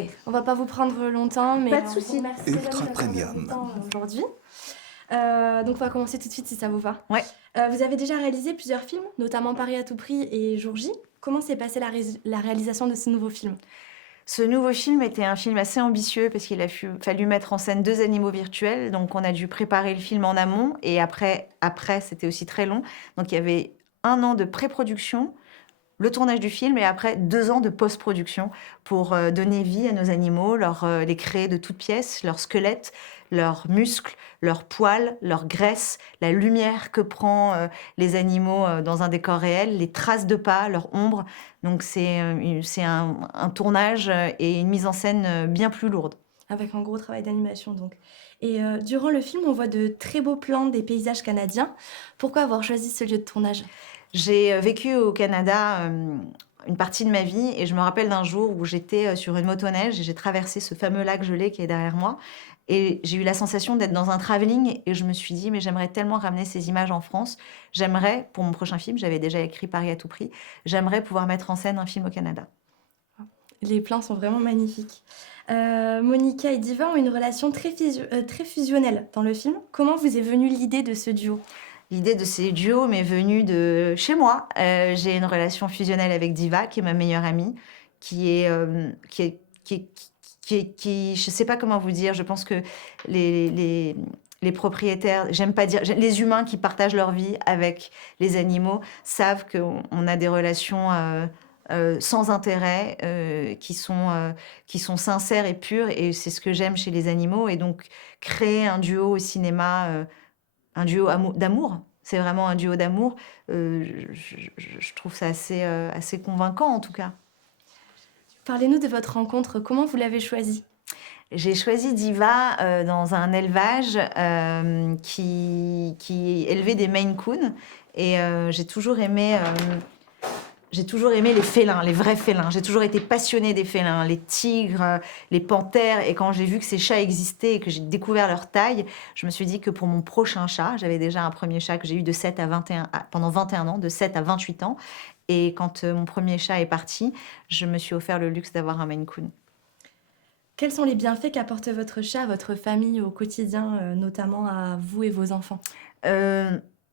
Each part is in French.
Oui. On va pas vous prendre longtemps, mais Pas de souci. merci Ultra d'avoir accordé premium. du temps aujourd'hui. Donc on va commencer tout de suite si ça vous va. Ouais. Vous avez déjà réalisé plusieurs films, notamment Paris à tout prix et Jour J. Comment s'est passée la réalisation de ce nouveau film? Ce nouveau film était un film assez ambitieux parce qu'il a fallu mettre en scène 2 animaux virtuels. Donc, on a dû préparer le film en amont et après c'était aussi très long. Donc, il y avait 1 an de pré-production, le tournage du film et après 2 ans de post-production pour donner vie à nos animaux, les créer de toutes pièces, leur squelette, leurs muscles, leurs poils, leur graisse, la lumière que prend les animaux dans un décor réel, les traces de pas, leur ombre. Donc c'est un tournage et une mise en scène bien plus lourde. Avec un gros travail d'animation donc. Et durant le film, on voit de très beaux plans des paysages canadiens. Pourquoi avoir choisi ce lieu de tournage? J'ai vécu au Canada une partie de ma vie et je me rappelle d'un jour où j'étais sur une motoneige et j'ai traversé ce fameux lac gelé qui est derrière moi et j'ai eu la sensation d'être dans un travelling et je me suis dit mais j'aimerais tellement ramener ces images en France. J'aimerais, pour mon prochain film, j'avais déjà écrit Paris à tout prix, j'aimerais pouvoir mettre en scène un film au Canada. Les plans sont vraiment magnifiques. Monica et Diva ont une relation très fusionnelle dans le film. Comment vous est venue l'idée de ce duo? L'idée de ces duos m'est venue de chez moi. J'ai une relation fusionnelle avec Diva, qui est ma meilleure amie, je sais pas comment vous dire. Je pense que les propriétaires, j'aime pas dire, les humains qui partagent leur vie avec les animaux savent qu'on a des relations sans intérêt, qui sont sincères et pures, et c'est ce que j'aime chez les animaux. Et donc, créer un duo au cinéma, un duo d'amour, c'est vraiment un duo d'amour, je trouve ça assez convaincant en tout cas. Parlez-nous de votre rencontre, comment vous l'avez choisie? J'ai choisi Diva dans un élevage qui élevait des Maine Coon et j'ai toujours aimé les félins, les vrais félins. J'ai toujours été passionnée des félins, les tigres, les panthères. Et quand j'ai vu que ces chats existaient et que j'ai découvert leur taille, je me suis dit que pour mon prochain chat, j'avais déjà un premier chat que j'ai eu de 7 à 21, pendant 21 ans, de 7 à 28 ans. Et quand mon premier chat est parti, je me suis offert le luxe d'avoir un Maine Coon. Quels sont les bienfaits qu'apporte votre chat à votre famille au quotidien, notamment à vous et vos enfants?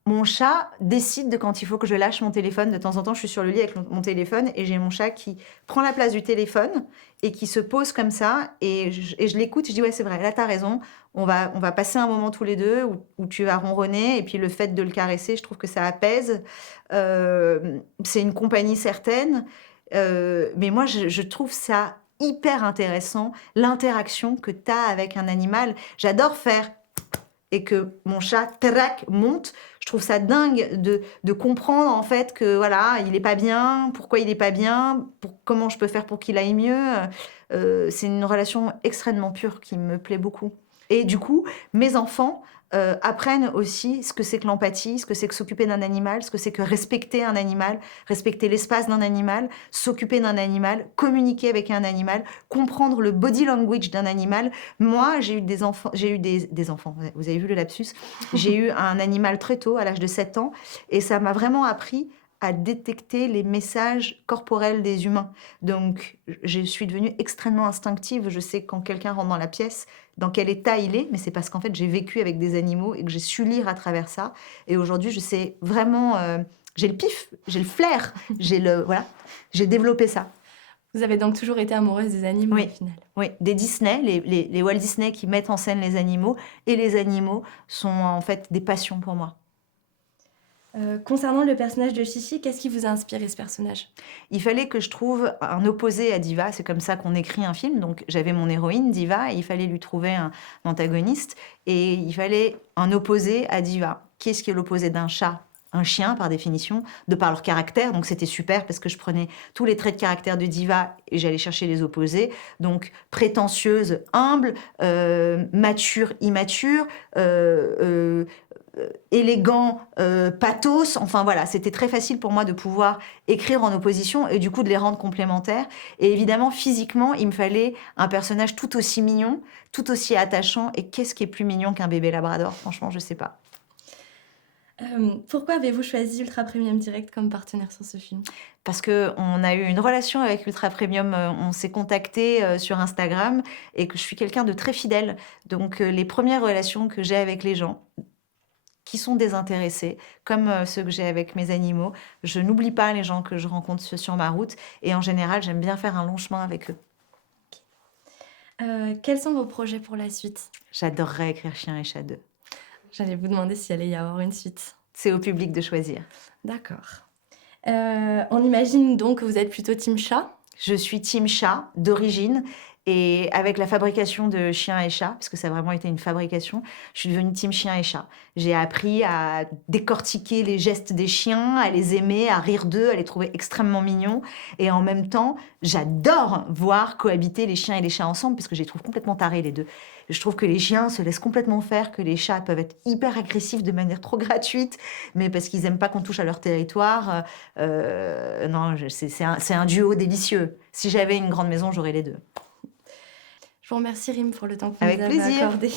Mon chat décide de quand il faut que je lâche mon téléphone. De temps en temps, je suis sur le lit avec mon téléphone et j'ai mon chat qui prend la place du téléphone et qui se pose comme ça. Et je l'écoute, je dis « Ouais, c'est vrai, là, t'as raison. On va passer un moment tous les deux où tu vas ronronner. » Et puis le fait de le caresser, je trouve que ça apaise. C'est une compagnie certaine. Mais moi, je trouve ça hyper intéressant, l'interaction que tu as avec un animal. J'adore faire et que mon chat trac monte. Je trouve ça dingue de comprendre en fait que voilà, il est pas bien, pourquoi il est pas bien, comment je peux faire pour qu'il aille mieux. C'est une relation extrêmement pure qui me plaît beaucoup. Et du coup, mes enfants apprennent aussi ce que c'est que l'empathie, ce que c'est que s'occuper d'un animal, ce que c'est que respecter un animal, respecter l'espace d'un animal, s'occuper d'un animal, communiquer avec un animal, comprendre le body language d'un animal. Moi, j'ai eu des enfants, vous avez vu le lapsus, j'ai eu un animal très tôt, à l'âge de 7 ans, et ça m'a vraiment appris à détecter les messages corporels des humains. Donc, je suis devenue extrêmement instinctive. Je sais quand quelqu'un rentre dans la pièce, dans quel état il est, mais c'est parce qu'en fait, j'ai vécu avec des animaux et que j'ai su lire à travers ça. Et aujourd'hui, je sais vraiment... j'ai le pif, j'ai le flair, j'ai développé ça. Vous avez donc toujours été amoureuse des animaux, Oui. au final? Oui, des Disney, les Walt Disney qui mettent en scène les animaux, et les animaux sont en fait des passions pour moi. Concernant le personnage de Chichi, qu'est-ce qui vous a inspiré ce personnage? Il fallait que je trouve un opposé à Diva, c'est comme ça qu'on écrit un film. Donc j'avais mon héroïne Diva, et il fallait lui trouver un antagoniste, et il fallait un opposé à Diva. Qu'est-ce qui est l'opposé d'un chat? Un chien, par définition, de par leur caractère. Donc c'était super parce que je prenais tous les traits de caractère de Diva et j'allais chercher les opposés. Donc prétentieuse, humble, mature, immature, élégant, pathos. Enfin voilà, c'était très facile pour moi de pouvoir écrire en opposition et du coup de les rendre complémentaires. Et évidemment, physiquement, il me fallait un personnage tout aussi mignon, tout aussi attachant. Et qu'est-ce qui est plus mignon qu'un bébé labrador? Franchement, je sais pas. Pourquoi avez-vous choisi Ultra Premium Direct comme partenaire sur ce film? Parce qu'on a eu une relation avec Ultra Premium, on s'est contacté sur Instagram et que je suis quelqu'un de très fidèle. Donc les premières relations que j'ai avec les gens qui sont désintéressés, comme ceux que j'ai avec mes animaux, je n'oublie pas les gens que je rencontre sur ma route et en général, j'aime bien faire un long chemin avec eux. Quels sont vos projets pour la suite? J'adorerais écrire Chien et Chat 2. J'allais vous demander s'il allait y avoir une suite. C'est au public de choisir. D'accord. On imagine donc que vous êtes plutôt team chat? Je suis team chat d'origine et avec la fabrication de chiens et chats, parce que ça a vraiment été une fabrication, je suis devenue team chien et chat. J'ai appris à décortiquer les gestes des chiens, à les aimer, à rire d'eux, à les trouver extrêmement mignons. Et en même temps, j'adore voir cohabiter les chiens et les chats ensemble, parce que je les trouve complètement tarés les deux. Je trouve que les chiens se laissent complètement faire, que les chats peuvent être hyper agressifs de manière trop gratuite, mais parce qu'ils n'aiment pas qu'on touche à leur territoire. Non, c'est un duo délicieux. Si j'avais une grande maison, j'aurais les deux. Je vous remercie Rim pour le temps que vous Avec nous avez plaisir. accordé.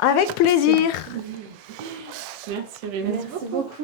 Avec plaisir. Merci Rémi. Merci beaucoup.